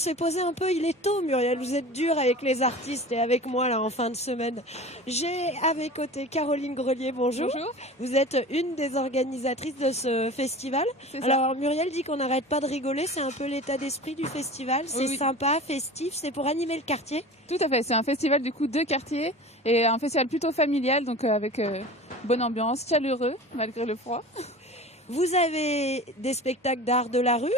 s'est posé un peu. Il est tôt, Muriel. Vous êtes dur avec les artistes et avec moi là en fin de semaine. J'ai à mes côtés Caroline Grelier. Bonjour. Bonjour. Vous êtes une des organisatrices de ce festival. C'est ça. Alors Muriel dit qu'on n'arrête pas de rigoler. C'est un peu l'état d'esprit du festival. C'est Oui. sympa, festif. C'est pour animer le quartier. Tout à fait, c'est un festival du coup de quartier et un festival plutôt familial, donc avec bonne ambiance, chaleureux malgré le froid. Vous avez des spectacles d'art de la rue.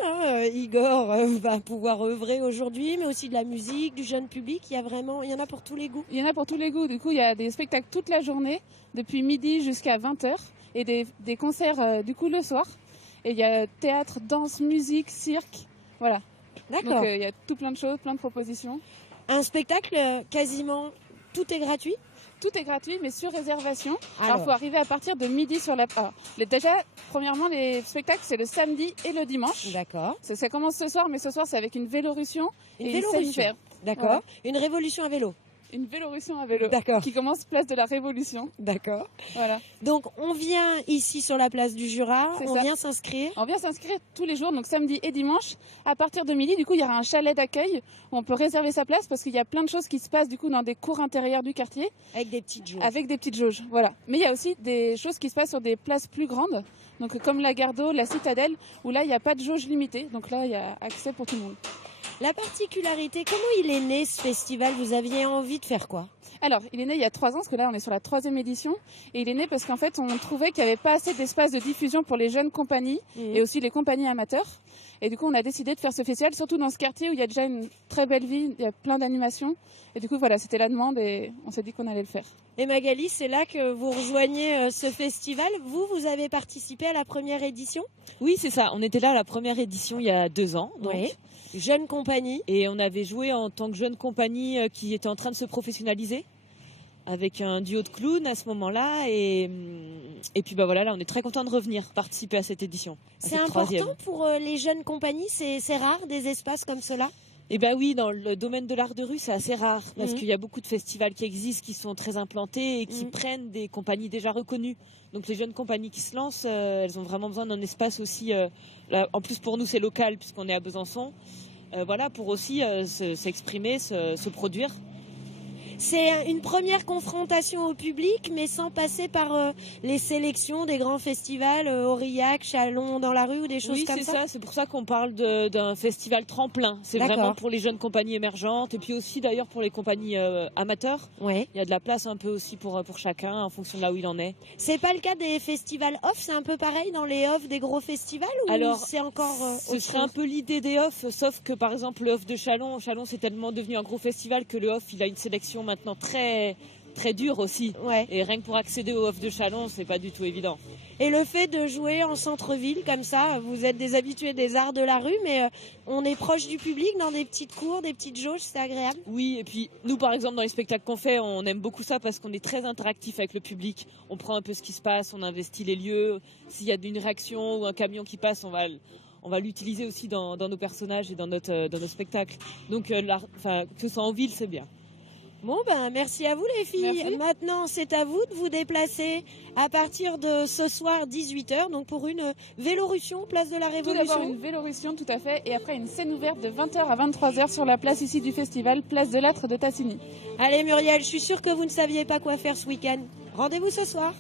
Igor va pouvoir œuvrer aujourd'hui, mais aussi de la musique, du jeune public. Il y en a pour tous les goûts. Il y en a pour tous les goûts, du coup il y a des spectacles toute la journée, depuis midi jusqu'à 20h, et des concerts du coup le soir. Et il y a théâtre, danse, musique, cirque, voilà. D'accord. Donc il y a tout plein de choses, plein de propositions. Un spectacle quasiment tout est gratuit. Tout est gratuit, mais sur réservation. Alors, il faut arriver à partir de midi sur la... Alors, déjà, premièrement, les spectacles, c'est le samedi et le dimanche. D'accord. Ça commence ce soir, mais ce soir, c'est avec une Vélorution Une et Vélorution. une scène verte. D'accord. Voilà. Une révolution à vélo. Une Vélorution à vélo. D'accord. Qui commence place de la Révolution. D'accord. Voilà. Donc on vient ici sur la place du Jura, C'est on ça. vient s'inscrire. On vient s'inscrire tous les jours, donc samedi et dimanche, à partir de midi. Du coup, il y aura un chalet d'accueil où on peut réserver sa place parce qu'il y a plein de choses qui se passent du coup dans des cours intérieurs du quartier. Avec des petites jauges. Avec des petites jauges, voilà. Mais il y a aussi des choses qui se passent sur des places plus grandes, donc comme la Gare d'Eau, la Citadelle, où là, il n'y a pas de jauge limitée. Donc là, il y a accès pour tout le monde. La particularité, comment il est né ce festival? Vous aviez envie de faire quoi? Alors, il est né il y a 3 ans, parce que là, on est sur la 3e édition. Et il est né parce qu'en fait, on trouvait qu'il n'y avait pas assez d'espace de diffusion pour les jeunes compagnies et aussi les compagnies amateurs. Et du coup, on a décidé de faire ce festival, surtout dans ce quartier où il y a déjà une très belle vie, il y a plein d'animations. Et du coup, voilà, c'était la demande et on s'est dit qu'on allait le faire. Et Magali, c'est là que vous rejoignez ce festival. Vous avez participé à la première édition? Oui, c'est ça. On était là à la première édition il y a 2 ans. Donc. Oui. Jeune compagnie. Et on avait joué en tant que jeune compagnie qui était en train de se professionnaliser avec un duo de clowns à ce moment-là. Et puis voilà, là, on est très content de revenir participer à cette édition. C'est important pour les jeunes compagnies. C'est rare des espaces comme cela. Eh bien oui, dans le domaine de l'art de rue, c'est assez rare parce qu'il y a beaucoup de festivals qui existent, qui sont très implantés et qui prennent des compagnies déjà reconnues. Donc les jeunes compagnies qui se lancent, elles ont vraiment besoin d'un espace aussi. Là, en plus pour nous, c'est local puisqu'on est à Besançon. Voilà, pour aussi s'exprimer, se produire. C'est une première confrontation au public, mais sans passer par les sélections des grands festivals, Aurillac, Chalon dans la rue ou des choses comme ça. Oui, c'est ça. C'est pour ça qu'on parle d'un festival tremplin. C'est vraiment pour les jeunes compagnies émergentes et puis aussi d'ailleurs pour les compagnies amateurs. Ouais. Il y a de la place un peu aussi pour chacun en fonction de là où il en est. C'est pas le cas des festivals off, c'est un peu pareil dans les off des gros festivals ou alors, c'est encore ce serait un peu l'idée des off, sauf que par exemple le off de Chalon, c'est tellement devenu un gros festival que le off il a une sélection maintenant très très dur aussi. Ouais. Et rien que pour accéder au off de Chalon, c'est pas du tout évident. Et le fait de jouer en centre-ville comme ça, vous êtes des habitués des arts de la rue, mais on est proche du public dans des petites cours, des petites jauges, c'est agréable. Oui, et puis nous par exemple dans les spectacles qu'on fait, on aime beaucoup ça parce qu'on est très interactif avec le public. On prend un peu ce qui se passe, on investit les lieux. S'il y a une réaction ou un camion qui passe, on va l'utiliser aussi dans nos personnages et dans nos spectacles. Donc que ce soit en ville, c'est bien. Bon merci à vous les filles. Merci. Maintenant c'est à vous de vous déplacer à partir de ce soir 18h donc pour une Vélorution place de la Tout Révolution. d'abord une Vélorution, tout à fait, et après une scène ouverte de 20h à 23h sur la place ici du festival, place de l'Âtre de Tassigny. Allez Muriel, je suis sûre que vous ne saviez pas quoi faire ce week-end. Rendez-vous ce soir.